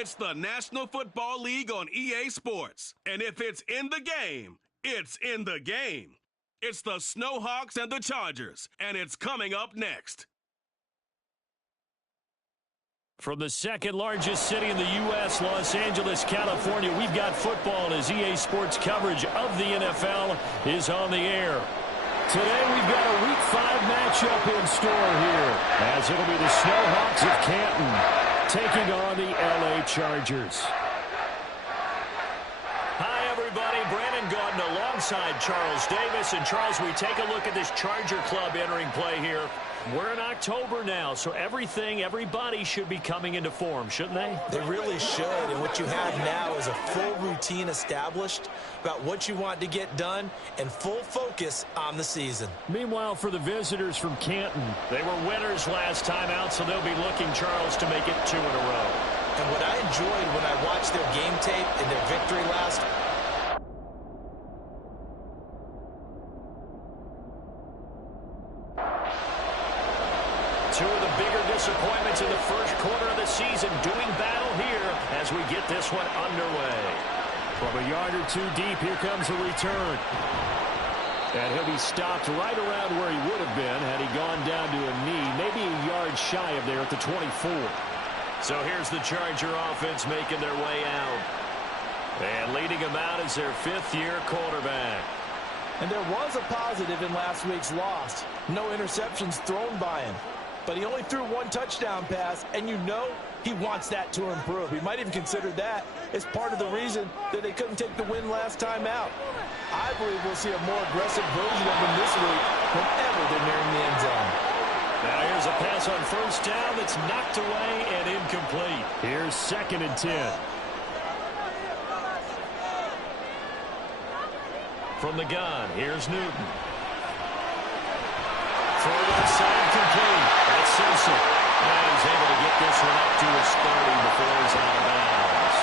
It's the National Football League on EA Sports. And if it's in the game, it's in the game. It's the Snowhawks and the Chargers, and it's coming up next. From the second largest city in the U.S., Los Angeles, California, we've got football as EA Sports coverage of the NFL is on the air. Today we've got a Week 5 matchup in store here, as it'll be the Snowhawks of Canton taking on the L.A. Chargers. Hi, everybody. Brandon Gaudin alongside Charles Davis. And, Charles, we take a look at this Charger club entering play here. We're in October now, so everybody should be coming into form, shouldn't they? They really should, and what you have now is a full routine established about what you want to get done and full focus on the season. Meanwhile, for the visitors from Canton, they were winners last time out, so they'll be looking, Charles, to make it 2 in a row. And what I enjoyed when I watched their game tape and their victory last two of the bigger disappointments in the first quarter of the season doing battle here as we get this one underway. From a yard or two deep, here comes a return. And he'll be stopped right around where he would have been had he gone down to a knee, maybe a yard shy of there at the 24. So here's the Charger offense making their way out. And leading him out is their fifth-year quarterback. And there was a positive in last week's loss. No interceptions thrown by him. But he only threw 1 touchdown pass, and you know he wants that to improve. He might even consider that as part of the reason that they couldn't take the win last time out. I believe we'll see a more aggressive version of him this week whenever they're nearing the end zone. Now here's a pass on first down that's knocked away and incomplete. Here's 2nd and 10. From the gun, here's Newton. Throw left side complete. That's Simpson. And he's able to get this one up to his 30 before he's out of bounds.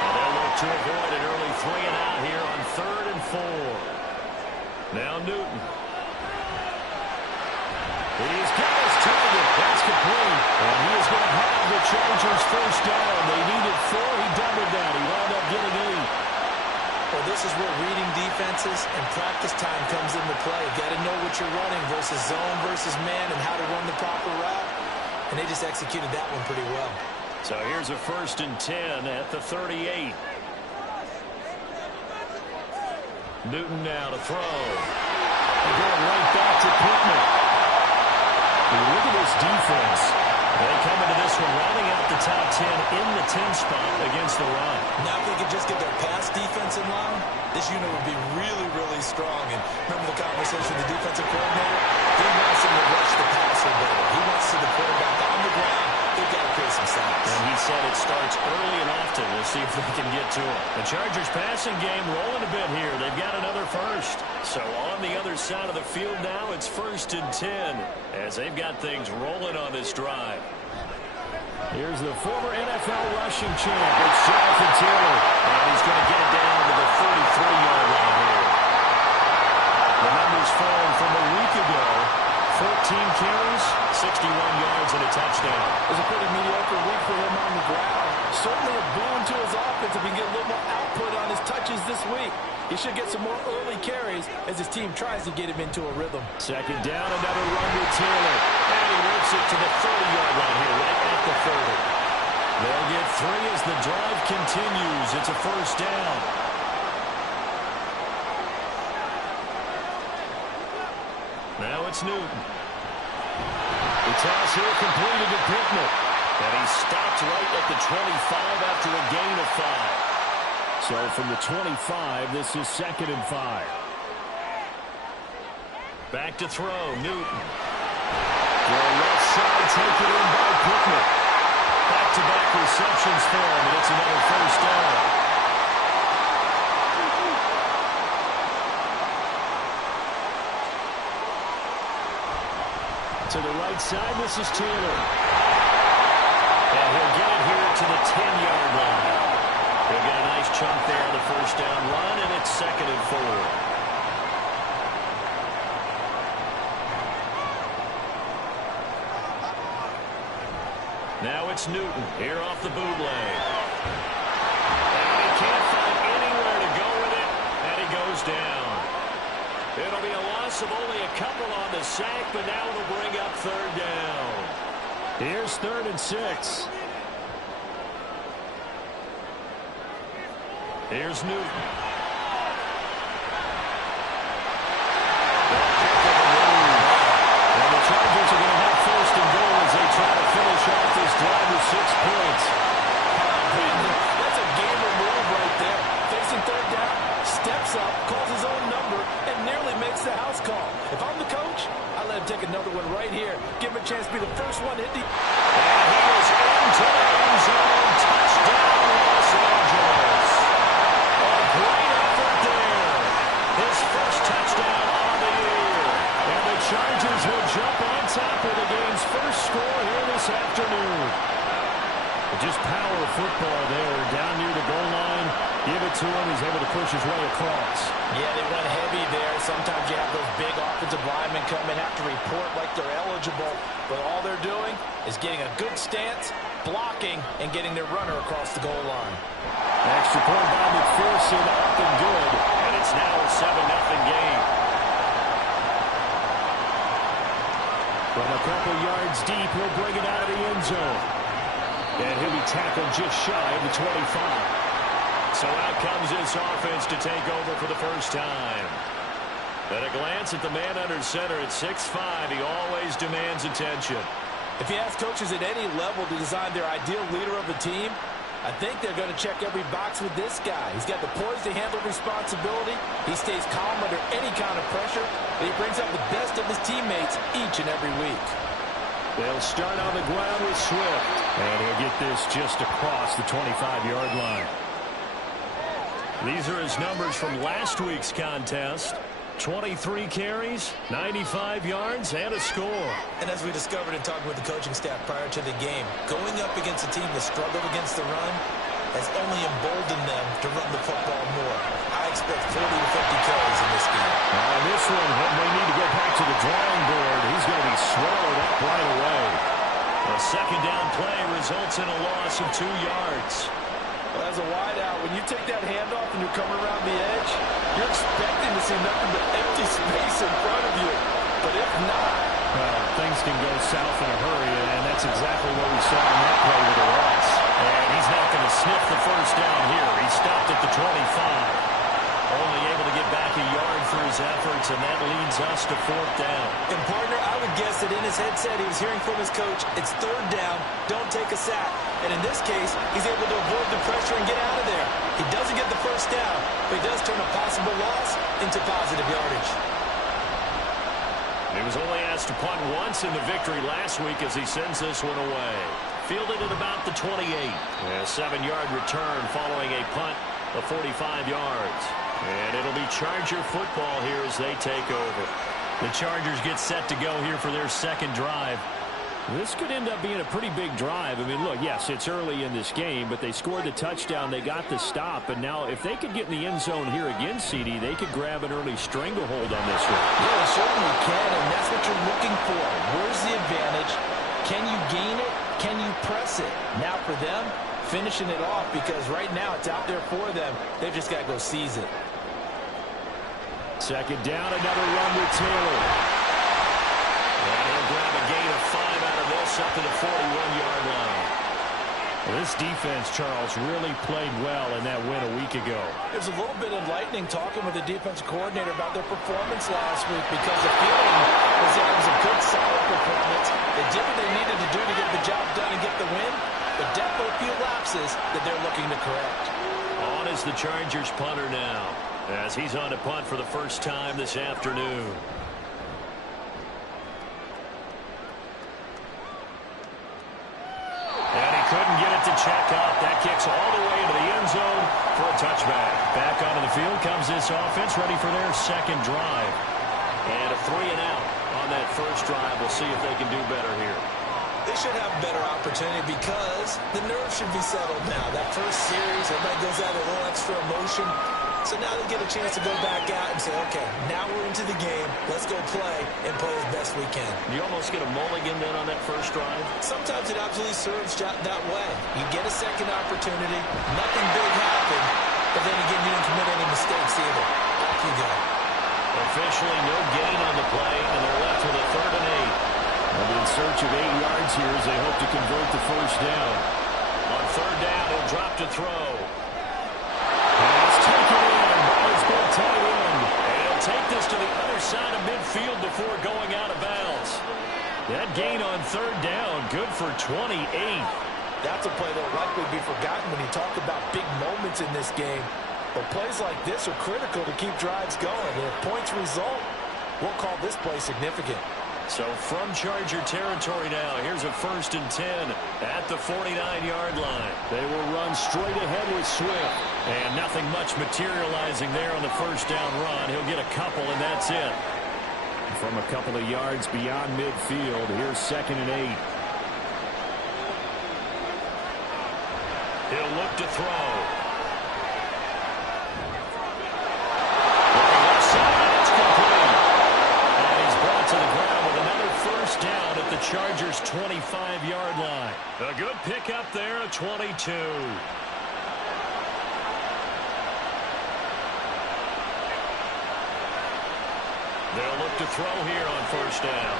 And they'll look to avoid an early 3 and out here on 3rd and 4. Now Newton. He's got his target. That's complete. And he is going to have the Chargers first down. They needed 4. He doubled that. He wound up getting 8. Well, this is where reading defenses and practice time comes into play. You got to know what you're running versus zone versus man and how to run the proper route. And they just executed that one pretty well. So here's a 1st and 10 at the 38. Newton now to throw. They're going right back to Pittman. Look at this defense. They come into this one rounding out the top 10 in the 10 spot against the run. Now if they could just get their pass defense in line, this unit would be really, really strong. And remember the conversation with the defensive coordinator? He wants them to rush the passer better. He wants to see the quarterback on the ground. They've got to create some sacks. And he said it starts early and often. We'll see if they can get to it. The Chargers passing game rolling a bit here. They've got another first. So on the other side of the field now, it's 1st and 10 as they've got things rolling on this drive. Here's the former NFL rushing champ. It's Jonathan Taylor. And he's going to get it down to the 33-yard line here. The numbers falling from a week ago. 14 carries, 61 yards, and a touchdown. It was a pretty mediocre week for him on the ground. Certainly a boon to his offense if he can get a little more output on his touches this week. He should get some more early carries as his team tries to get him into a rhythm. 2nd down, another run with Taylor. And he works it to the 30-yard line here, right at the 30. They'll get 3 as the drive continues. It's a 1st down. Now it's Newton. The toss here completed to Pittman. And he stopped right at the 25 after a gain of 5. So from the 25, this is 2nd and 5. Back to throw, Newton. The left side taken in by Pittman. Back-to-back receptions for him, and it's another 1st down. To the right side, this is Taylor. And he'll get it here to the 10-yard line. They'll get a nice chunk there on the 1st down run, and it's 2nd and 4. Now it's Newton here off the bootleg. sack, but now it'll bring up third down. Here's 3rd and 6. Here's Newton. And the Chargers are going to have 1st and goal as they try to finish off this drive with 6 points. That's a gamer move right there. Facing 3rd down, steps up, calls his own number, and nearly makes the house call. If I'm the coach, I let him take another one right here. Give him a chance to be the first one hit the... And he is into the end zone. Touchdown, Los Angeles. A great effort there. His first touchdown on the year. And the Chargers will jump on top of the game's first score here this afternoon. Just power football there, down near the goal line. Give it to him. He's able to push his way across. Yeah, they went heavy there. Sometimes you have those big offensive linemen come and have to report like they're eligible. But all they're doing is getting a good stance, blocking, and getting their runner across the goal line. Extra point by McPherson, up and good. And it's now a 7-0 game. From a couple yards deep, he'll bring it out of the end zone. And he'll be tackled just shy of the 25. So out comes this offense to take over for the first time. At a glance at the man under center at 6'5", he always demands attention. If you ask coaches at any level to design their ideal leader of a team, I think they're going to check every box with this guy. He's got the poise to handle responsibility. He stays calm under any kind of pressure. And he brings out the best of his teammates each and every week. They'll start on the ground with Swift. And he'll get this just across the 25-yard line. These are his numbers from last week's contest. 23 carries, 95 yards, and a score. And as we discovered in talking with the coaching staff prior to the game, going up against a team that struggled against the run has only emboldened them to run the football more. I expect 40 to 50 carries in this game. On this one, when they need to go back to the drawing board, he's going to be swallowed up right away. A second down play results in a loss of 2 yards. Well, as a wideout, when you take that handoff and you're coming around the edge, you're expecting to see nothing but empty space in front of you. But if not... Well, things can go south in a hurry, and that's exactly what we saw in that play with the Ross. And he's not going to sniff the first down here. He stopped at the 25. Only able to get back a yard for his efforts, and that leads us to 4th down. And, partner, I would guess that in his headset he was hearing from his coach, it's 3rd down, don't take a sack. And in this case, he's able to avoid the pressure and get out of there. He doesn't get the first down, but he does turn a possible loss into positive yardage. He was only asked to punt once in the victory last week as he sends this one away. Fielded at about the 28. A 7-yard return following a punt of 45 yards. And it'll be Charger football here as they take over. The Chargers get set to go here for their second drive. This could end up being a pretty big drive. I mean, look, yes, it's early in this game, but they scored the touchdown. They got the stop. And now if they could get in the end zone here again, CD, they could grab an early stranglehold on this one. Yeah, they certainly can, and that's what you're looking for. Where's the advantage? Can you gain it? Can you press it? Now for them, finishing it off, because right now it's out there for them. They've just got to go seize it. Second down, another run with Taylor. And he'll grab a gain of 5 out of this up to the 41-yard line. Well, this defense, Charles, really played well in that win a week ago. It was a little bit enlightening talking with the defensive coordinator about their performance last week, because the feeling was that it was a good, solid performance. They did what they needed to do to get the job done and get the win, but definitely a few lapses that they're looking to correct. On is the Chargers punter now, as he's on to punt for the first time this afternoon. And he couldn't get it to check out. That kicks all the way into the end zone for a touchback. Back onto the field comes this offense, ready for their second drive. And a 3-and-out on that first drive. We'll see if they can do better here. They should have a better opportunity because the nerves should be settled now. That first series, everybody goes out with a little extra emotion. So now they get a chance to go back out and say, okay, now we're into the game. Let's go play and play as best we can. You almost get a mulligan then on that first drive? Sometimes it absolutely serves that way. You get a second opportunity, nothing big happened, but then again, you didn't commit any mistakes either. Off you go. Officially no gain on the play, and they're left with a 3rd and 8. They'll be in search of 8 yards here as they hope to convert the first down. On 3rd down, he'll drop to throw. Pass taken in by his big tight end. And he'll take this to the other side of midfield before going out of bounds. That gain on 3rd down, good for 28. That's a play that will likely be forgotten when you talk about big moments in this game. But plays like this are critical to keep drives going. And if points result, we'll call this play significant. So from Charger territory now, here's a 1st and 10 at the 49-yard line. They will run straight ahead with Swift. And nothing much materializing there on the 1st down run. He'll get a couple, and that's it. From a couple of yards beyond midfield, here's 2nd and 8. He'll look to throw. Chargers 25-yard line. A good pickup there at 22. They'll look to throw here on 1st down.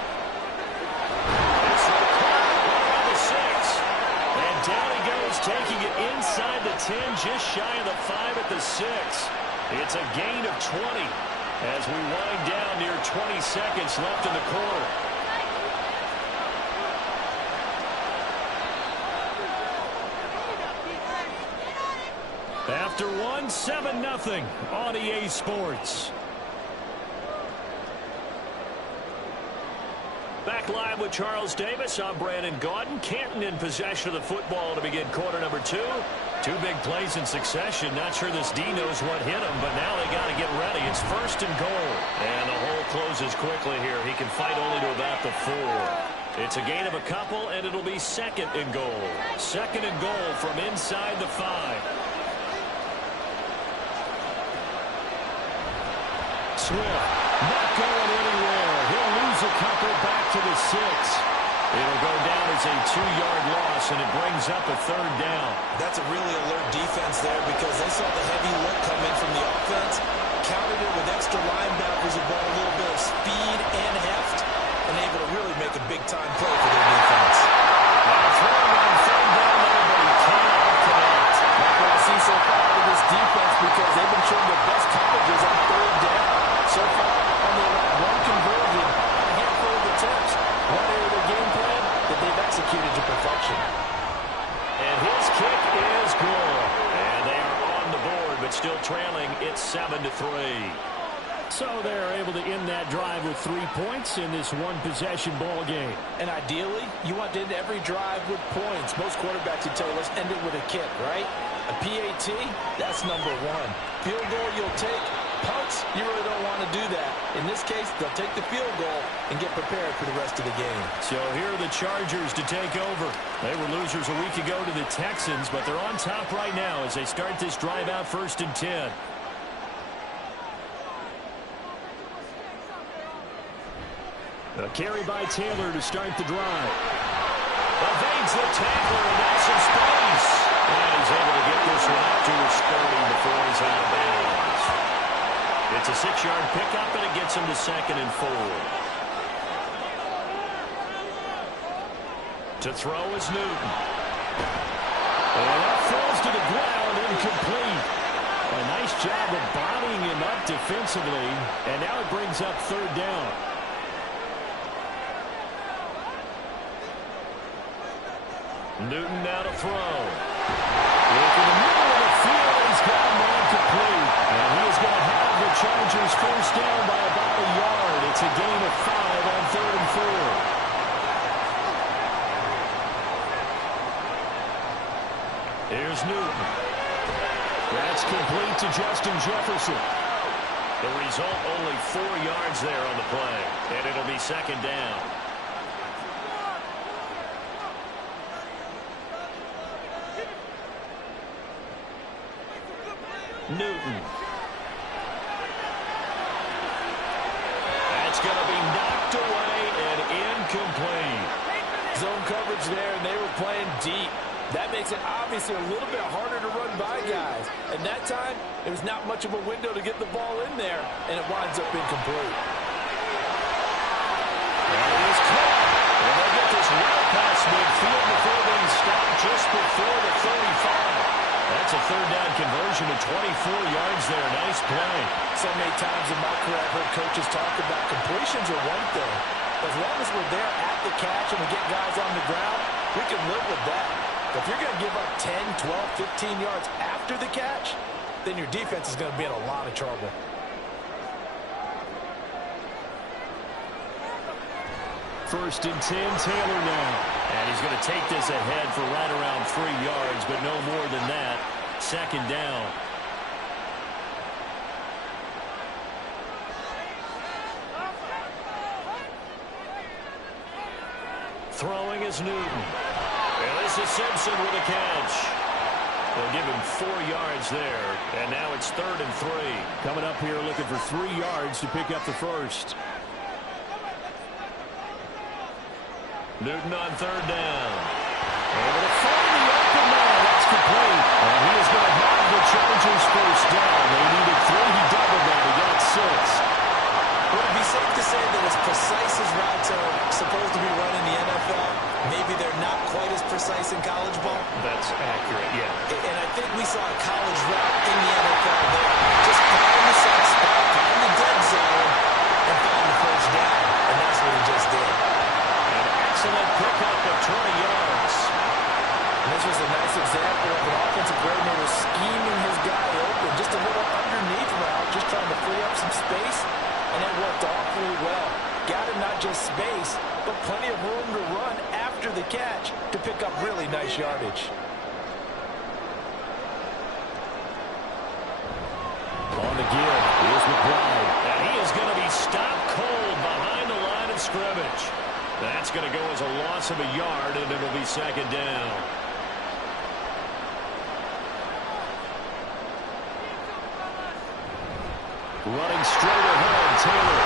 This will caught around the 6. And down he goes, taking it inside the 10, just shy of the 5 at the 6. It's a gain of 20 as we wind down near 20 seconds left in the quarter. After 7-0 on EA Sports. Back live with Charles Davis. I'm Brandon Gaudin. Canton in possession of the football to begin quarter number 2. 2 big plays in succession. Not sure this D knows what hit him, but now they got to get ready. It's 1st and goal. And the hole closes quickly here. He can fight only to about the 4. It's a gain of a couple, and it'll be 2nd and goal. 2nd and goal from inside the 5. Swift, not going anywhere. He'll lose a couple back to the 6. It'll go down as a 2-yard loss, and it brings up a 3rd down. That's a really alert defense there because they saw the heavy look come in from the offense, countered it with extra linebackers who brought a little bit of speed and heft, and able to really make a big-time play for their defense. Now throwing on 3rd down there, but he cannot connect. Not what I see so far with this defense because they've been showing their best coverages on 3rd down. So far, only allowed 1 conversion on a handful of attempts. One area of their game plan that they've executed to perfection. And his kick is good. And they are on the board, but still trailing. It's 7-3. So they're able to end that drive with 3 points in this one-possession ball game. And ideally, you want to end every drive with points. Most quarterbacks would tell you, let's end it with a kick, right? A PAT, that's number 1. Field goal you'll take. Punts, you really don't want to do that. In this case, they'll take the field goal and get prepared for the rest of the game. So here are the Chargers to take over. They were losers a week ago to the Texans, but they're on top right now as they start this drive out 1st and 10. A carry by Taylor to start the drive. Evades the tackler, and that's some space. And he's able to get this one up to his 30 before he's out of bounds. It's a 6-yard pickup, and it gets him to 2nd and 4. To throw is Newton. And that falls to the ground, incomplete. A nice job of bodying him up defensively, and now it brings up 3rd down. Newton now to throw. Look in the middle of the field, he's got him incomplete. And he is going to have the Chargers 1st down by about a yard. It's a gain of 5 on 3rd and 4. Here's Newton. That's complete to Justin Jefferson. The result, only 4 yards there on the play. And it'll be 2nd down. Newton. That's going to be knocked away and incomplete. Zone coverage there, and they were playing deep. That makes it obviously a little bit harder to run by guys. And that time, it was not much of a window to get the ball in there, and it winds up incomplete. And it is caught. And they get this well past midfield before being stopped just before the 35. That's a third down conversion to 24 yards there. Nice play. So many times in my career I've heard coaches talk about completions are one thing. As long as we're there at the catch and we get guys on the ground, we can live with that. But if you're going to give up 10, 12, 15 yards after the catch, then your defense is going to be in a lot of trouble. First and 10, Taylor now. And he's going to take this ahead for right around 3 yards, but no more than that. Second down. Throwing is Newton. And this is Simpson with a catch. They'll give him 4 yards there, and now it's 3rd and 3. Coming up here looking for 3 yards to pick up the first. Newton on 3rd down. Able to find the open man. That's complete. And he is going to have the Chargers first down. They needed 3. He doubled that. He got 6. Would it be safe to say that as precise as routes are supposed to be run in the NFL, maybe they're not quite as precise in college ball? That's accurate, yeah. And I think we saw a college route in the NFL there. Just find the soft spot, find the dead zone, and find the first down. And that's what he just did. An excellent pickup of 20 yards. And this was a nice example of an offensive coordinator scheming his guy open. Just a little underneath route, just trying to free up some space. And it worked awfully well. Got him not just space, but plenty of room to run after the catch to pick up really nice yardage. On the give, here's McBride. And he is going to be stopped cold behind the line of scrimmage. That's going to go as a loss of a yard, and it'll be second down. Running straight ahead, Taylor.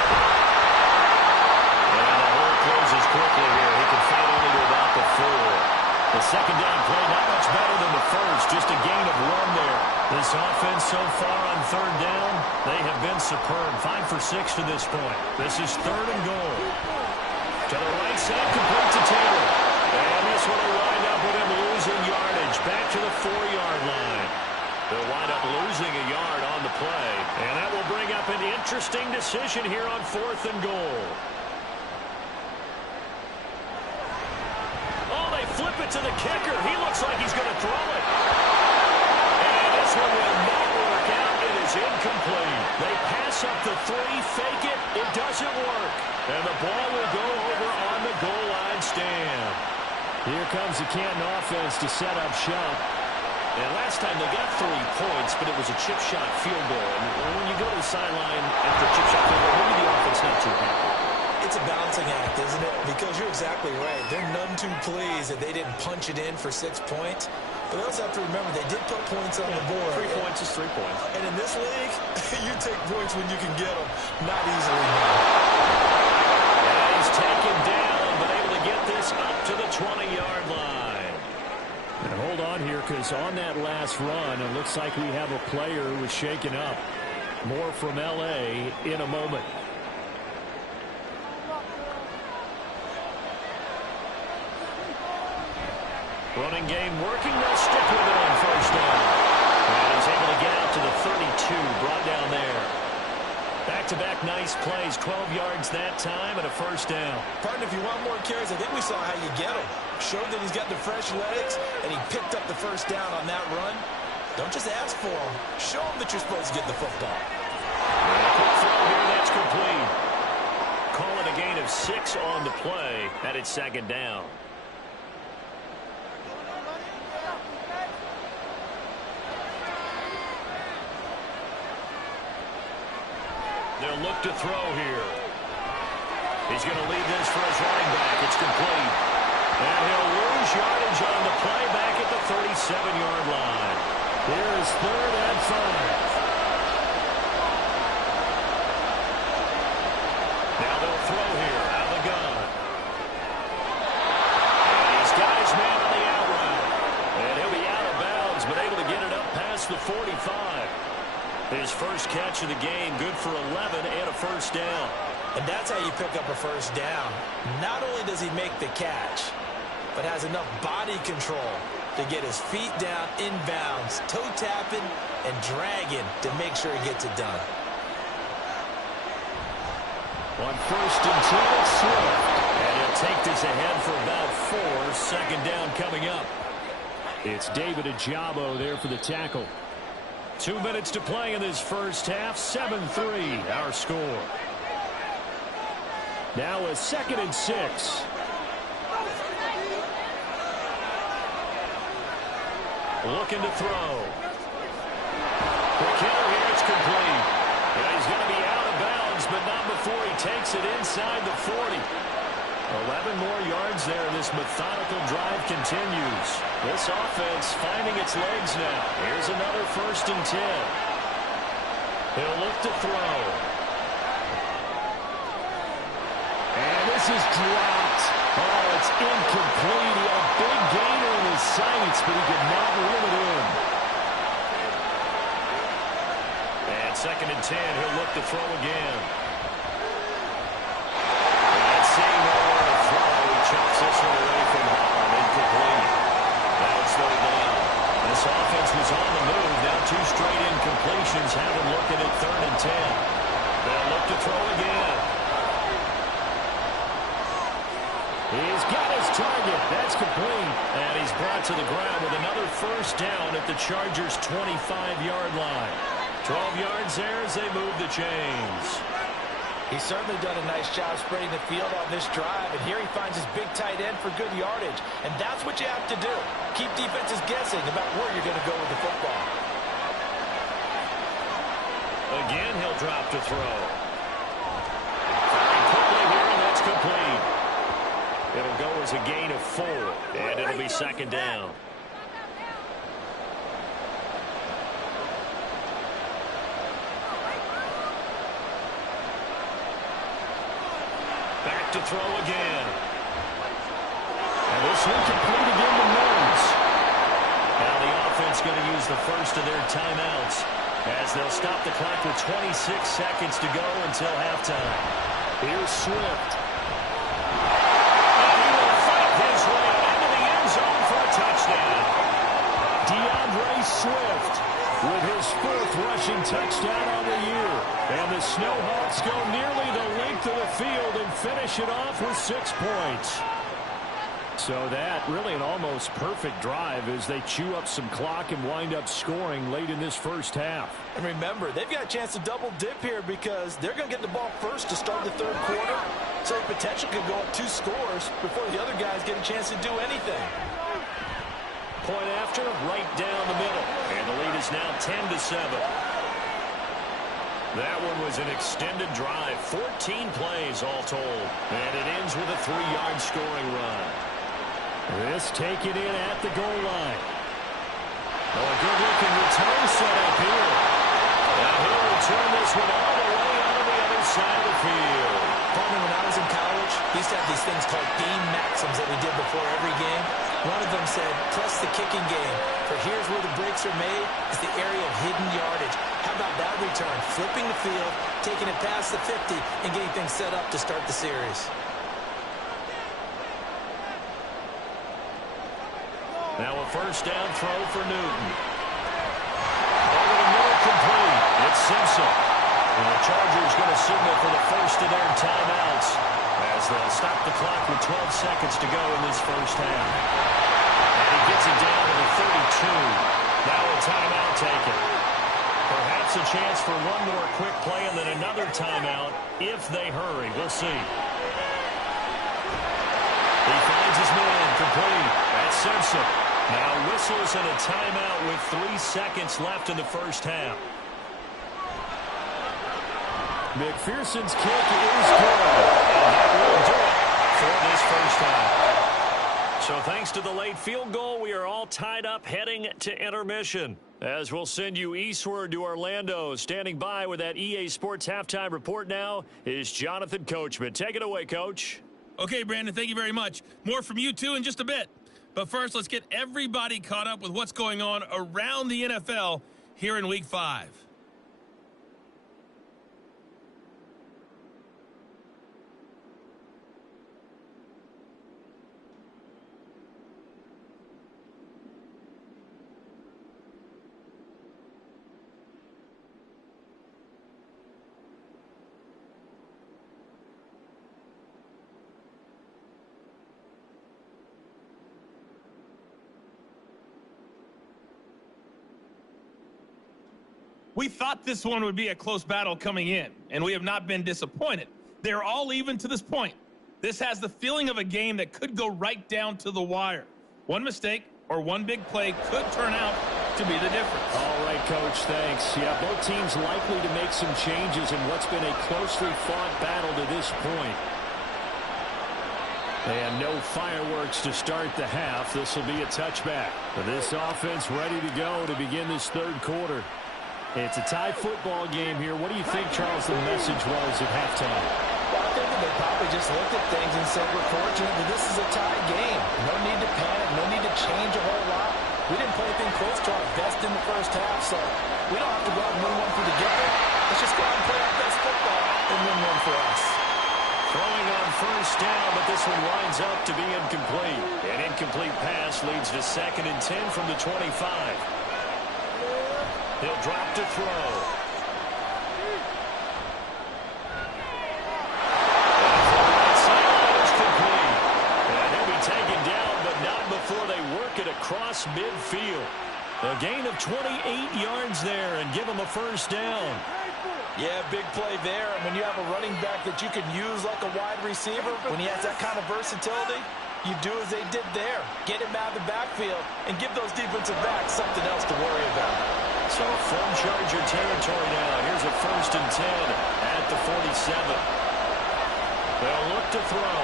And the hole closes quickly here. He can fight only to about the 4. The second down play not much better than the first. Just a gain of 1 there. This offense so far on 3rd down, they have been superb. 5 for 6 to this point. This is 3rd and goal. To the right side, complete to Taylor. And this one will wind up with him losing yardage. Back to the 4-yard line. They'll wind up losing a yard on the play. And that will bring up an interesting decision here on 4th and goal. Oh, they flip it to the kicker. He looks like he's going to throw it. And this one will not work out. It is incomplete. They pass up the 3, fake it. It doesn't work. And the ball will go over on the goal line stand. Here comes the Canton offense to set up shop. And last time they got 3 points, but it was a chip shot field goal. And when you go to the sideline after a chip shot field goal, maybe the offense not too happy. It's a balancing act, isn't it? Because you're exactly right. They're none too pleased that they didn't punch it in for 6 points. But they also have to remember they did put points on the board. 3 points is 3 points. And in this league, you take points when you can get them, not easily. And he's taken down, but able to get this up to the 20-yard line. And hold on here, because on that last run, it looks like we have a player who was shaken up. More from L.A. in a moment. Running game working. They'll stick with it on 1st down. And he's able to get out to the 32, brought down there. Back-to-back nice plays, 12 yards that time and a 1st down. Partner, if you want more carries, I think we saw how you get them. Showed that he's got the fresh legs, and he picked up the 1st down on that run. Don't just ask for them. Show them that you're supposed to get the football. And a quick throw here, that's complete. Call it a gain of 6 on the play, and it's 2nd down. They'll look to throw here. He's going to leave this for his running back. It's complete. And he'll lose yardage on the play back at the 37-yard line. Here's 3rd and 5. Now they'll throw here out of the gun. And he's got his man on the out route. And he'll be out of bounds, but able to get it up past across the 45. His first catch of the game, good for 11 and a first down. And that's how you pick up a first down. Not only does he make the catch, but has enough body control to get his feet down inbounds, toe tapping and dragging to make sure he gets it done. On 1st and 10, it's Swift. And he'll take this ahead for about 4. Second down coming up. It's David Ojabo there for the tackle. 2 minutes to play in this first half. 7-3, our score. Now a 2nd and 6. Looking to throw. Quick hitter here, it's complete. Yeah, he's going to be out of bounds, but not before he takes it inside the 40. 11 more yards there. This methodical drive continues. This offense finding its legs now. Here's another 1st and 10. He'll look to throw. And this is dropped. Oh, it's incomplete. He had a big gainer in his sights, but he could not reel it in. And 2nd and 10, he'll look to throw again. Chucks this one away from home, incomplete. Now it's third down. This offense was on the move. Now 2 straight incompletions have him looking at 3rd and 10. They'll look to throw again. He's got his target. That's complete. And he's brought to the ground with another first down at the Chargers' 25-yard line. 12 yards there as they move the chains. He's certainly done a nice job spreading the field on this drive, and here he finds his big tight end for good yardage. And that's what you have to do. Keep defenses guessing about where you're going to go with the football. Again, he'll drop to throw. Firing quickly here, and that's complete. It'll go as a gain of 4, and it'll be 2nd down. Back to throw again. And this one complete again to Mills. Now the offense going to use the first of their timeouts as they'll stop the clock with 26 seconds to go until halftime. Here's Swift. And he will fight his way into the end zone for a touchdown. DeAndre Swift with his 4th rushing touchdown on the year. And the Snowhawks go nearly the length of the field and finish it off with 6 points. So that really an almost perfect drive as they chew up some clock and wind up scoring late in this first half. And remember, they've got a chance to double dip here because they're going to get the ball first to start the 3rd quarter. So the potential could go up 2 scores before the other guys get a chance to do anything. Point after, right down the middle. And the lead is now 10-7. That one was an extended drive. 14 plays all told. And it ends with a 3-yard scoring run. This taken in at the goal line. Oh, a good-looking return set up here. And he'll return this one all the way out of the other side of the field. Coleman, when I was in college, we used to have these things called game maxims that we did before every game. One of them said, press the kicking game. For here's where the breaks are made. It's the area of hidden yardage. How about that return? Flipping the field, taking it past the 50, and getting things set up to start the series. Now a first down throw for Newton. Over the middle, complete. It's Simpson. And the Chargers going to signal for the first of their timeouts as they'll stop the clock with 12 seconds to go in this first half. And he gets it down to the 32. Now a timeout taken. Perhaps a chance for one more quick play and then another timeout if they hurry. We'll see. He finds his man, complete. That's Simpson. Now whistles and a timeout with 3 seconds left in the first half. McPherson's kick is good. And that will do it for this first half. So thanks to the late field goal, we are all tied up heading to intermission. As we'll send you eastward to Orlando. Standing by with that EA Sports halftime report now is Jonathan Coachman. Take it away, Coach. Okay, Brandon, thank you very much. More from you, too, in just a bit. But first, let's get everybody caught up with what's going on around the NFL here in Week 5. We thought this one would be a close battle coming in, and we have not been disappointed. They're all even to this point. This has the feeling of a game that could go right down to the wire. One mistake or one big play could turn out to be the difference. All right, Coach, thanks. Yeah, both teams likely to make some changes in what's been a closely fought battle to this point. And no fireworks to start the half. This will be a touchback. This offense ready to go to begin this third quarter. It's a tie football game here. What do you think, Charles, the message was at halftime? Well, I think that they probably just looked at things and said, we're fortunate that this is a tie game. No need to panic, no need to change a whole lot. We didn't play anything close to our best in the first half, so we don't have to go out and win one for the get-go. Let's just go out and play our best football and win one for us. Throwing on first down, but this one winds up to be incomplete. An incomplete pass leads to 2nd and 10 from the 25. He'll drop to throw. And he'll be taken down, but not before they work it across midfield. A gain of 28 yards there and give him a first down. Yeah, big play there. And when you have a running back that you can use like a wide receiver, when he has that kind of versatility, you do as they did there. Get him out of the backfield and give those defensive backs something else to worry about. So from Charger territory now, here's a 1st and 10 at the 47. They'll look to throw.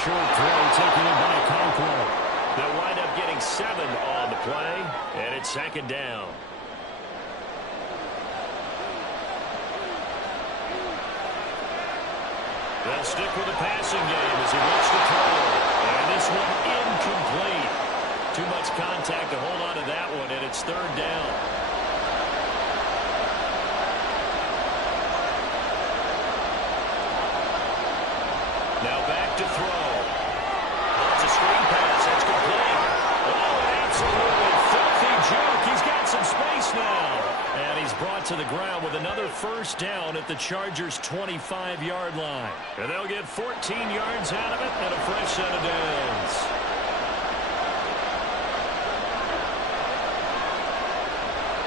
Short throw taken in by Conklin. They'll wind up getting 7 on the play, and it's 2nd down. They'll stick with the passing game as he looks to throw. And this one incomplete. Too much contact to hold on to that one, and it's 3rd down. Now back to throw. It's a screen pass. That's complete. Oh, an absolutely filthy juke. He's got some space now. And he's brought to the ground with another first down at the Chargers' 25-yard line. And they'll get 14 yards out of it and a fresh set of downs.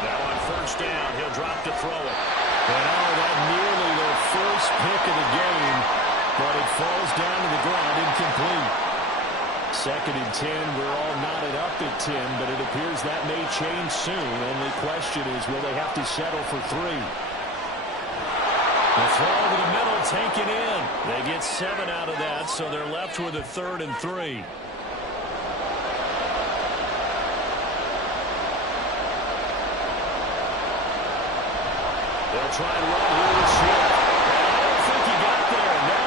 Now on first down, he'll drop to throw it. And that nearly their first pick of the game, but it falls down to the ground incomplete. 2nd and 10, we're all knotted up at 10, but it appears that may change soon. Only question is, will they have to settle for 3? The throw to the middle, taken in. They get 7 out of that, so they're left with a 3rd and 3. They'll try and run here with Swift. I don't think he got there, no.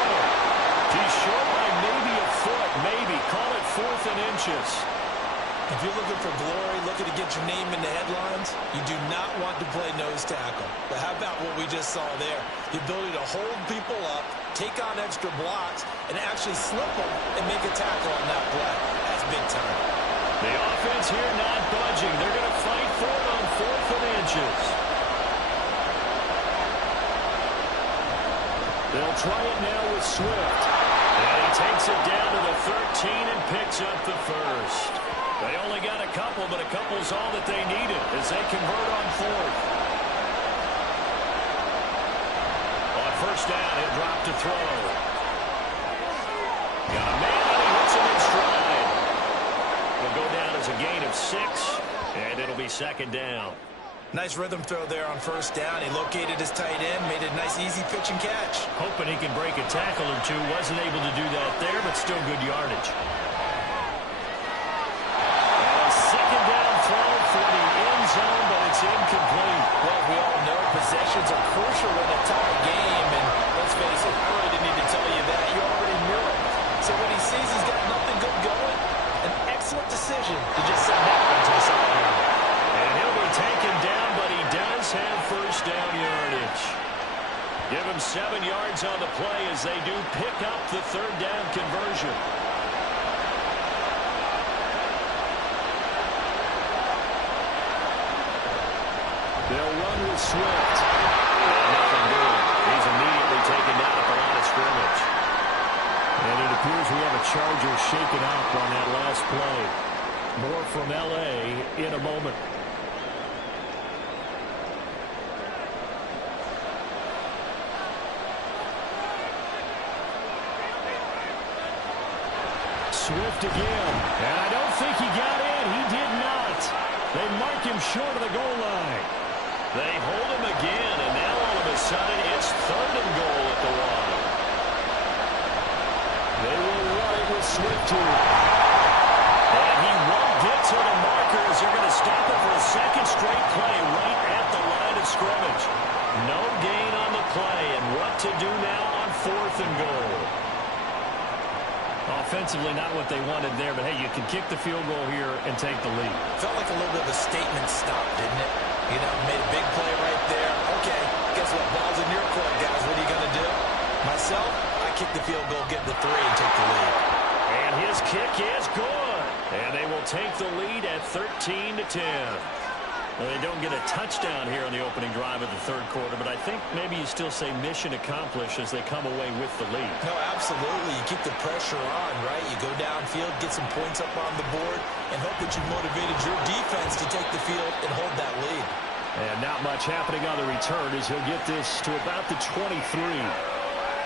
He's short by maybe a foot, maybe. Call it 4th and inches. If you're looking for glory, looking to get your name in the headlines, you do not want to play nose tackle. But how about what we just saw there? The ability to hold people up, take on extra blocks, and actually slip them and make a tackle on that play. That's big time. The offense here not budging. They're going to fight for it on 4th and inches. They'll try it now with Swift. And he takes it down to the 13 and picks up the first. They only got a couple, but a couple's all that they needed as they convert on 4th. On first down, he'll drop to throw. Got a man, and he hits him in stride. It'll go down as a gain of 6, and it'll be 2nd down. Nice rhythm throw there on first down. He located his tight end, made a nice easy pitch and catch. Hoping he can break a tackle or two. Wasn't able to do that there, but still good yardage. And a 2nd down throw for the end zone, but it's incomplete. Well, we all know possessions are crucial in a tie game, and let's face it, I really didn't need to tell you that. You already knew it. So when he sees he's got nothing good going, an excellent decision to just send that one to the sideline. And 7 yards on the play as they do pick up the third down conversion. They'll run with Swift. Nothing good. He's immediately taken down at the line of scrimmage. And it appears we have a Charger shaken up on that last play. More from L.A. in a moment. Swift again. And I don't think he got in. He did not. They mark him short of the goal line. They hold him again, and now all of a sudden it's 3rd and goal at the line. They will run it with Swift here. And he won't get to the markers. They're going to stop it for a second straight play right at the line of scrimmage. No gain on the play, and what to do now on 4th and goal. Offensively, not what they wanted there, but hey, you can kick the field goal here and take the lead. Felt like a little bit of a statement stop, didn't it? You know, made a big play right there. Okay, guess what? Ball's in your court, guys. What are you going to do? Myself, I kick the field goal, get the 3, and take the lead. And his kick is good. And they will take the lead at 13-10. Well, they don't get a touchdown here on the opening drive of the 3rd quarter, but I think maybe you still say mission accomplished as they come away with the lead. No, absolutely. You keep the pressure on, right? You go downfield, get some points up on the board, and hope that you motivated your defense to take the field and hold that lead. And not much happening on the return as he'll get this to about the 23.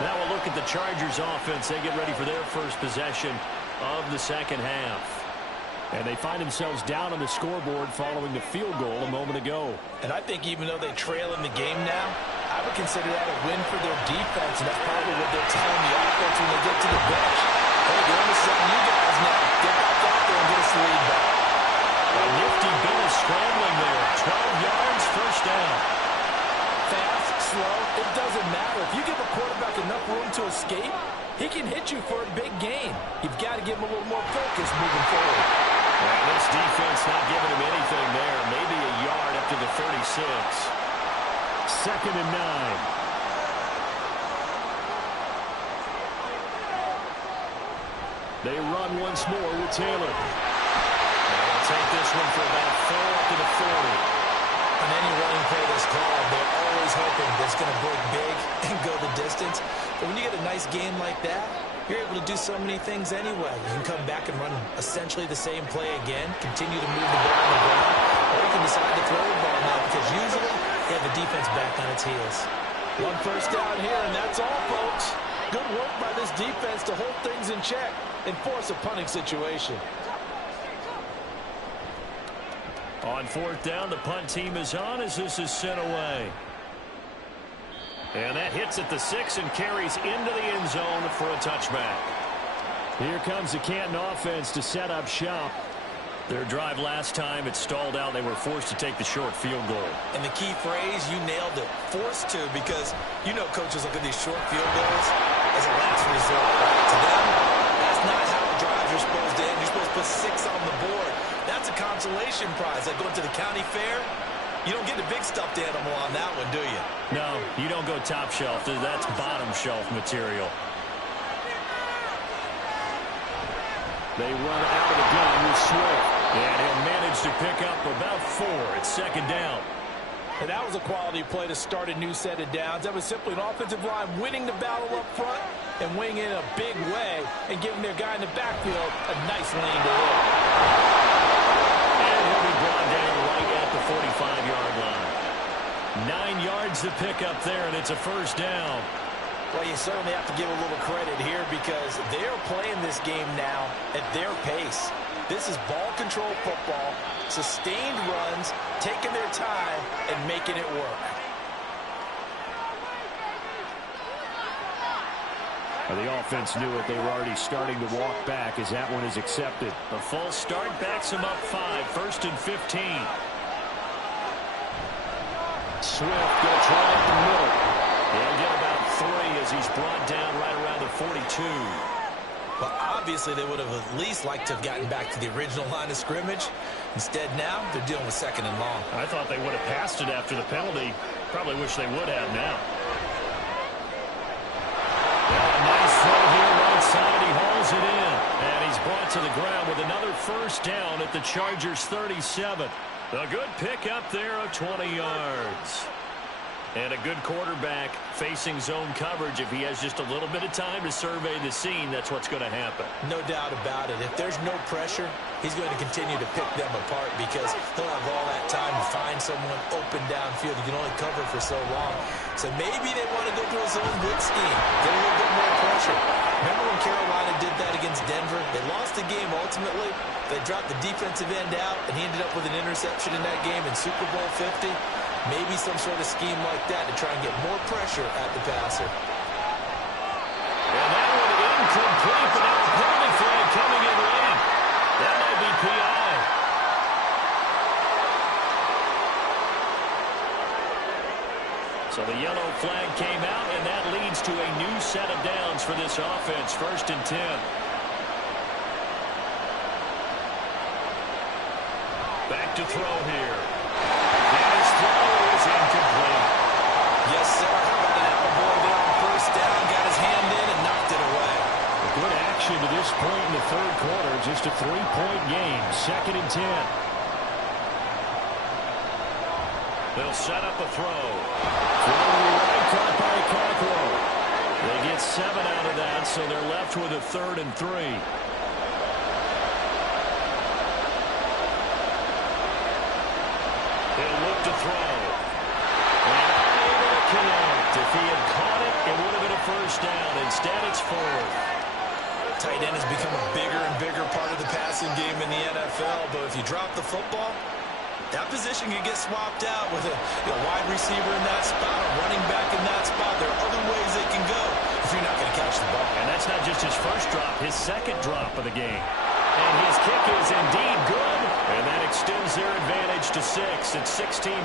Now we'll look at the Chargers offense. They get ready for their first possession of the second half. And they find themselves down on the scoreboard following the field goal a moment ago. And I think even though they trail in the game now, I would consider that a win for their defense, and that's probably what they're telling the offense when they get to the bench. Hey, the onus is on you guys now. Get back out there and get us the lead back. A nifty bit of scrambling there. 12 yards, first down. Fast, slow, it doesn't matter. If you give a quarterback enough room to escape, he can hit you for a big gain. You've got to give him a little more focus moving forward. Well, this defense not giving him anything there. Maybe a yard up to the 36. 2nd and 9. They run once more with Taylor. They'll take this one for about 4 up to the 40. On any running play that's called, they're always hoping that it's going to break big and go the distance. But when you get a nice game like that, you're able to do so many things anyway. You can come back and run essentially the same play again, continue to move the ball on the ground, or you can decide to throw the ball now because usually you have the defense back on its heels. 1 first down here, and that's all, folks. Good work by this defense to hold things in check and force a punting situation. On 4th down, the punt team is on as this is sent away. And that hits at the 6 and carries into the end zone for a touchback. Here comes the Canton offense to set up shop. Their drive last time, it stalled out. They were forced to take the short field goal. And the key phrase, you nailed it. Forced to, because you know coaches look at these short field goals as a last resort. Right? To them, that's not how drives are supposed to end. You're supposed to put 6 on the board. That's a consolation prize. Like going to the county fair, you don't get a big stuffed animal on that one, do you? No, you don't go top shelf. That's bottom shelf material. They run out of the gun with Swift. And he'll manage to pick up about 4. It's 2nd down. And that was a quality play to start a new set of downs. That was simply an offensive line winning the battle up front and winning in a big way and giving their guy in the backfield a nice lane to hit. And he'll be brought down right at the 45-yard line. 9 yards to pick up there, and it's a first down. Well, you certainly have to give a little credit here because they're playing this game now at their pace. This is ball control football, sustained runs, taking their time, and making it work. The offense knew it. They were already starting to walk back as that one is accepted. The false start backs him up 5, 1st and 15. Swift going to try up the middle. He'll get about 3 as he's brought down right around the 42. Well, obviously they would have at least liked to have gotten back to the original line of scrimmage. Instead now, they're dealing with 2nd and long. I thought they would have passed it after the penalty. Probably wish they would have now. And he's brought to the ground with another first down at the Chargers' 37. A good pickup there of 20 yards. And a good quarterback facing zone coverage. If he has just a little bit of time to survey the scene, that's what's going to happen. No doubt about it. If there's no pressure, he's going to continue to pick them apart because he'll have all that time to find someone open downfield. He can only cover for so long. So maybe they want to go to a zone blitz scheme, get a little bit more pressure. Remember when Carolina did that against Denver? They lost the game ultimately. They dropped the defensive end out, and he ended up with an interception in that game in Super Bowl 50. Maybe some sort of scheme like that to try and get more pressure at the passer. And that one incomplete, but now a penalty flag coming in late. That might be PI. So the yellow flag came out, and that leads to a new set of downs for this offense. 1st and 10. Back to throw here. Incomplete. Yes, sir. How about an attaboy there on 1st down? Got his hand in and knocked it away. Good action to this point in the 3rd quarter. Just a 3-point game. 2nd and 10. They'll set up a throw. Right, caught by Cockrell. They get 7 out of that, so they're left with a 3rd and 3. He'll look to throw. And unable to connect. If he had caught it, it would have been a 1st down. Instead, it's 4th. Tight end has become a bigger and bigger part of the passing game in the NFL, but if you drop the football, that position can get swapped out with a wide receiver in that spot, a running back in that spot. There are other ways they can go if you're not going to catch the ball. And that's not just his first drop, his 2nd drop of the game. And his kick is indeed good, and that extends their advantage to 6. It's 16-10.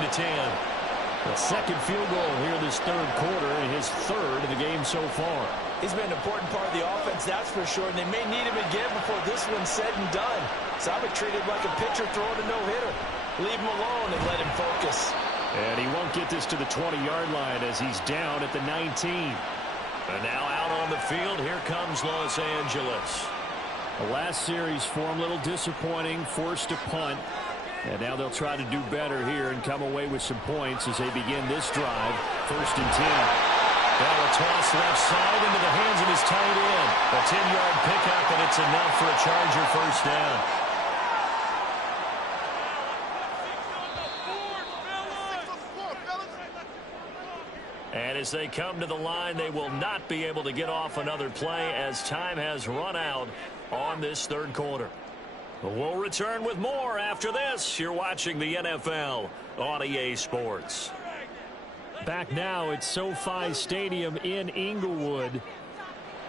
The 2nd field goal here this 3rd quarter, and his 3rd of the game so far. He's been an important part of the offense, that's for sure, and they may need him again before this one's said and done. So I would treat it like a pitcher throwing a no-hitter. Leave him alone and let him focus. And he won't get this to the 20-yard line as he's down at the 19. And now out on the field, here comes Los Angeles. The last series for him, a little disappointing, forced a punt. And now they'll try to do better here and come away with some points as they begin this drive. 1st and 10. Now a toss left side into the hands of his tight end. A 10-yard pickup, and it's enough for a Charger 1st down. And as they come to the line, they will not be able to get off another play as time has run out on this 3rd quarter. We'll return with more after this. You're watching the NFL on EA Sports. Back now at SoFi Stadium in Inglewood.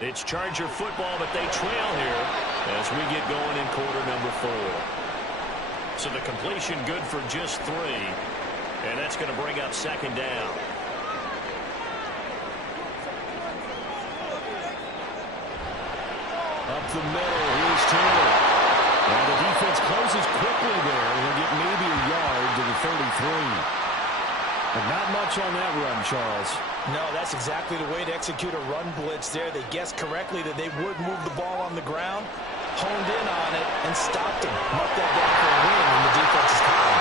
It's Charger football, but they trail here as we get going in quarter number 4. So the completion good for just 3. And that's going to bring up 2nd down. Up the middle, here's Taylor. And the defense closes quickly there. He'll get maybe a yard to the 33. But not much on that run, Charles. No, that's exactly the way to execute a run blitz there. They guessed correctly that they would move the ball on the ground, honed in on it, and stopped him. Mark that down for a win when the defense is calling.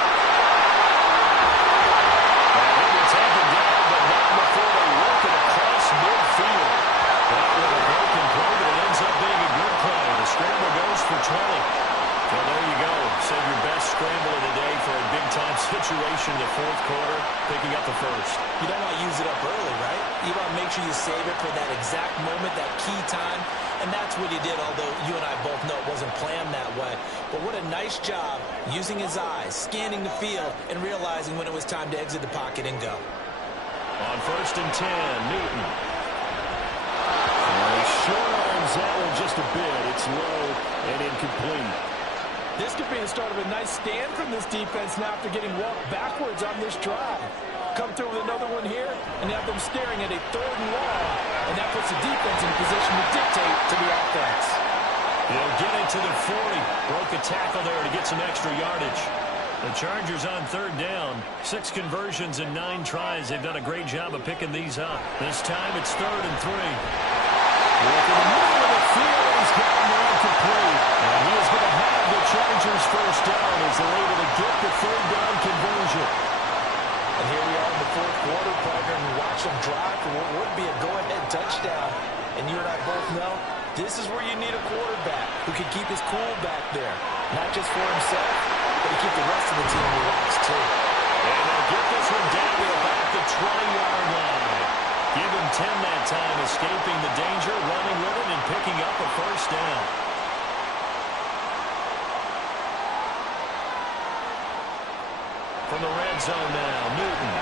He will take it down, but not before they work it across midfield. That was a broken play, but it ends up being a good play. The scramble goes for 20. Well, there you go. Save your best scramble of the day for a big-time situation in the 4th quarter, picking up the 1st. You don't want to use it up early, right? You want to make sure you save it for that exact moment, that key time, and that's what he did, although you and I both know it wasn't planned that way. But what a nice job using his eyes, scanning the field, and realizing when it was time to exit the pocket and go. On 1st and 10, Newton. Short arms that one just a bit. It's low and incomplete. This could be the start of a nice stand from this defense now after getting walked backwards on this drive. Come through with another one here and have them staring at a 3rd and long, and that puts the defense in position to dictate to the offense. He'll get it to the 40. Broke a tackle there to get some extra yardage. The Chargers on 3rd down. 6 conversions and 9 tries. They've done a great job of picking these up. This time it's 3rd and 3. Within the middle of the field, he's got him incomplete. And he is going to have the Chargers first down as they're able to get the third down conversion. And here we are in the fourth quarter, partner, and we watch them drive for what would be a go-ahead touchdown. And you and I both know this is where you need a quarterback who can keep his cool back there. Not just for himself, but to keep the rest of the team relaxed too. And they'll get this one down to about the 20-yard line. Give him 10 that time, escaping the danger, running with it, and picking up a first down. From the red zone now, Newton.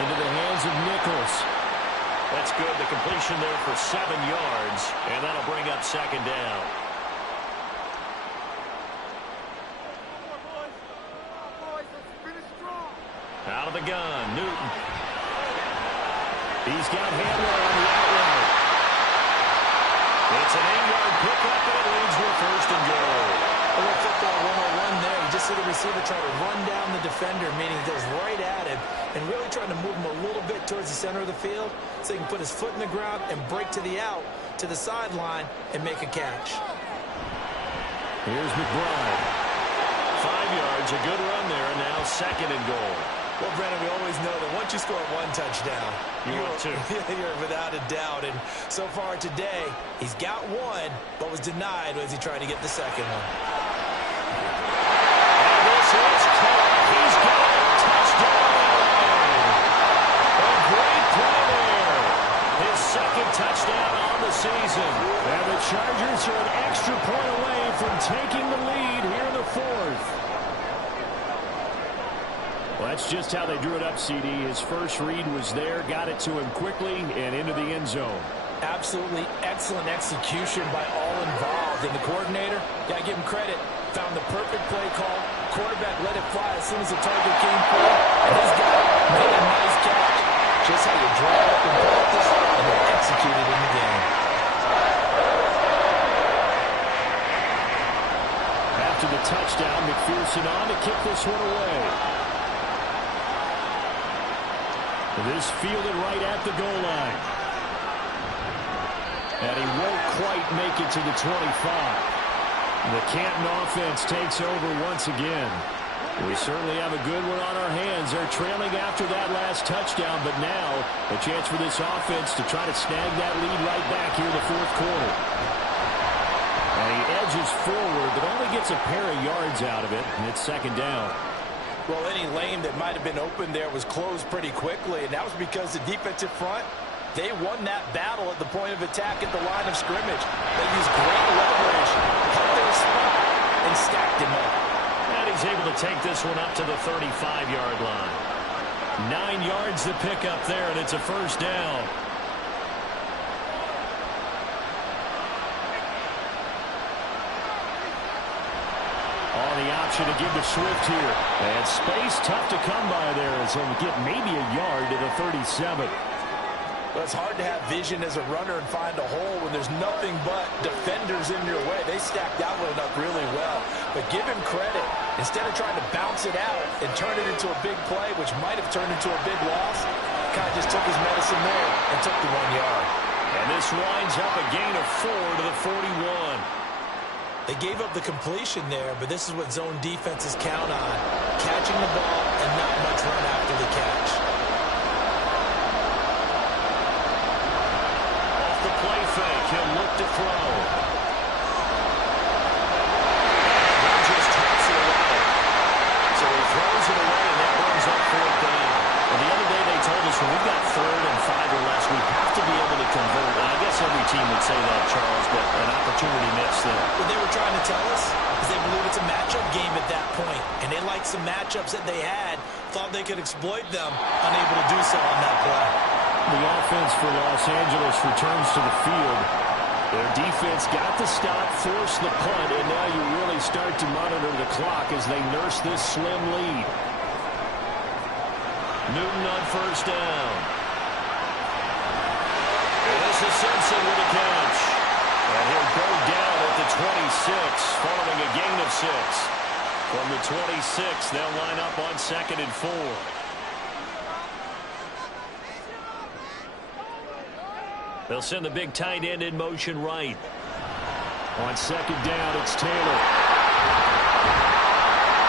Into the hands of Nichols. That's good. The completion there for 7 yards, and that'll bring up second down. Out of the gun, Newton. He's got Hamler on the outright. It's an 8-yard pickup, and it leads to a first and goal. A little football 101 there. You just see the receiver try to run down the defender, meaning he goes right at him, and really trying to move him a little bit towards the center of the field so he can put his foot in the ground and break to the out, to the sideline, and make a catch. Here's McBride. 5 yards, a good run there, and now second and goal. Well, Brennan, we always know that once you score one touchdown, You want two. You're without a doubt. And so far today, he's got one, but was denied as he tried to get the second one. And this is caught. He's got a touchdown. A great play there. His second touchdown on the season. And the Chargers are an extra point away from taking the lead here in the fourth. Well, that's just how they drew it up, CD. His first read was there, got it to him quickly, and into the end zone. Absolutely excellent execution by all involved. And the coordinator, got to give him credit, found the perfect play call. Quarterback let it fly as soon as the target came through. And he's got it. Made a nice catch. Just how you draw it up in practice and then execute it in the game. After the touchdown, McPherson on to kick this one away. This fielded right at the goal line. And he won't quite make it to the 25. The Canton offense takes over once again. We certainly have a good one on our hands. They're trailing after that last touchdown, but now a chance for this offense to try to snag that lead right back here in the fourth quarter. And he edges forward, but only gets a pair of yards out of it, and it's second down. Well, any lane that might have been open there was closed pretty quickly, and that was because the defensive front, they won that battle at the point of attack at the line of scrimmage. They used great leverage, held their spot, and stacked him up. And he's able to take this one up to the 35-yard line. 9 yards to pick up there, and it's a first down. The option to give to Swift here. And space tough to come by there as he'll get maybe a yard to the 37. Well, it's hard to have vision as a runner and find a hole when there's nothing but defenders in your way. They stacked that one up really well. But give him credit. Instead of trying to bounce it out and turn it into a big play, which might have turned into a big loss, kind of just took his medicine there and took the 1 yard. And this winds up a gain of 4 to the 41. They gave up the completion there, but this is what zone defenses count on. Catching the ball and not much run after the catch. Off the play fake, he'll look to throw. And he just taps it away. So he throws it away, and that brings up fourth down. Well, the other day they told us when we've got 3rd and 5 or less, we have to be able to convert. And I guess every team would say that, Charles, but an opportunity missed there. What they were trying to tell us is they believe it's a matchup game at that point, and they liked some matchups that they had, thought they could exploit them, unable to do so on that play. The offense for Los Angeles returns to the field. Their defense got the stop, forced the punt, and now you really start to monitor the clock as they nurse this slim lead. Newton on first down. And this is Simpson with a catch. And he'll go down at the 26, following a gain of 6. From the 26, they'll line up on 2nd and 4. They'll send the big tight end in motion right. On second down, it's Taylor.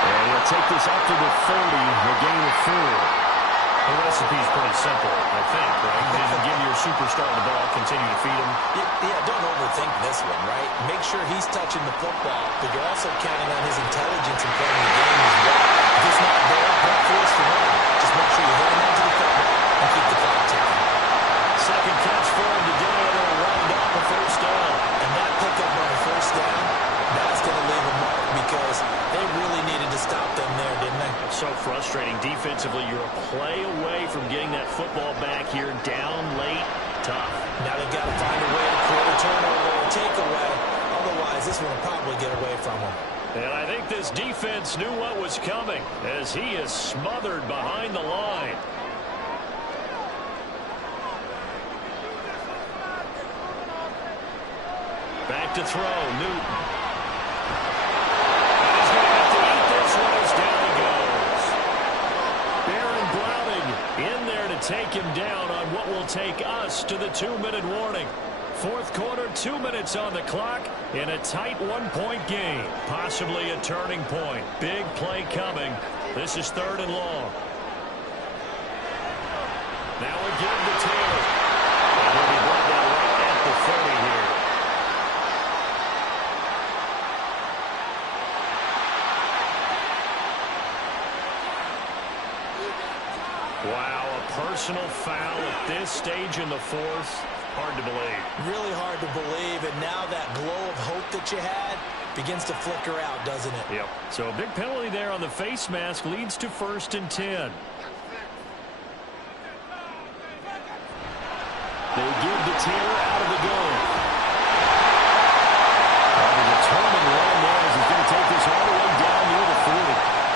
And he'll take this up to the 30, a gain of 4. The recipe's pretty simple, I think, right? Just give your superstar the ball, continue to feed him. Yeah, don't overthink this one, right? Make sure he's touching the football, but you're also counting on his intelligence in playing the game as well. If it's not there, don't force the run. Just make sure you hang on to the football and keep the clock ticking. Second catch for him today, and it'll round up a first down. And that pickup on a first down, that's going to leave a mark because they really needed to stop them there, didn't they? It's so frustrating. Defensively, you're a play away from getting that football back here. Down late, tough. Now they've got to find a way to create a turnover or a takeaway. Otherwise, this one will probably get away from them. And I think this defense knew what was coming as he is smothered behind the line. Back to throw, Newton. And he's going to have to eat this one as down he goes. Baron Browning in there to take him down on what will take us to the 2-minute warning. Fourth quarter, 2 minutes on the clock in a tight one-point game. Possibly a turning point. Big play coming. This is 3rd and long. Now we give to Taylor. And he'll be brought down right at the 30 here. Wow, a personal foul at this stage in the fourth. Hard to believe. Really hard to believe, and now that glow of hope that you had begins to flicker out, doesn't it? Yep. So a big penalty there on the face mask leads to 1st and 10. They give to Taylor out of the gun. The determined run there as he's going to take this all the way down near the 40.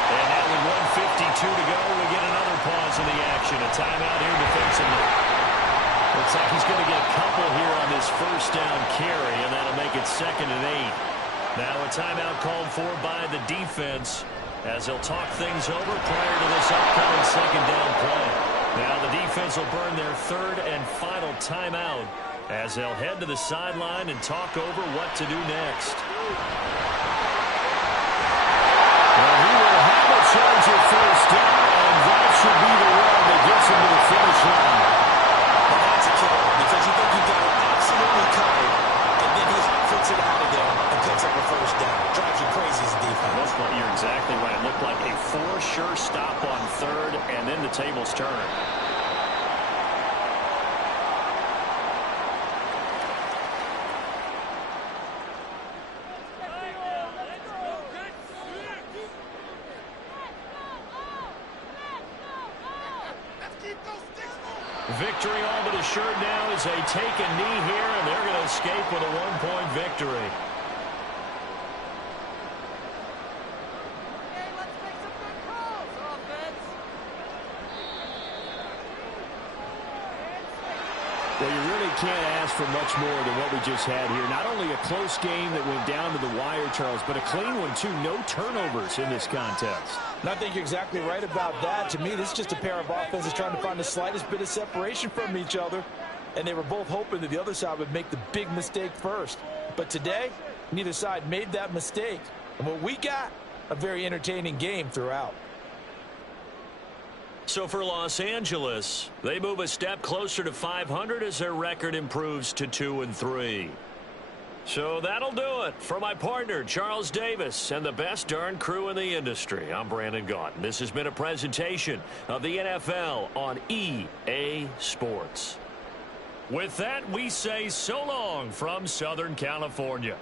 And now with 1:52 to go, we get another pause in the action. A timeout here defensively. Looks like he's going to get a couple here on this first down carry, and that'll make it 2nd and 8. Now a timeout called for by the defense as they'll talk things over prior to this upcoming 2nd down play. Now the defense will burn their 3rd and final timeout as they'll head to the sideline and talk over what to do next. Well, he will have a Charger first down, and that should be the one that gets him to the finish line. And that's a killer because you think you've got it absolutely covered, and then he flicks it out of there and picks up a first down. Drives you crazy as a defense. Well, you're exactly right. It looked like a for-sure stop on 3rd, and then the tables turn. Victory all but assured now as they take a knee here, and they're going to escape with a 1-point victory. Well, you really can't ask for much more than what we just had here. Not only a close game that went down to the wire, Charles, but a clean one, too. No turnovers in this contest. And I think you're exactly right about that. To me, this is just a pair of offenses trying to find the slightest bit of separation from each other. And they were both hoping that the other side would make the big mistake first. But today, neither side made that mistake. And what we got, a very entertaining game throughout. So for Los Angeles, they move a step closer to 500 as their record improves to 2-3. So that'll do it. For my partner, Charles Davis, and the best darn crew in the industry, I'm Brandon Gaudin. This has been a presentation of the NFL on EA Sports. With that, we say so long from Southern California.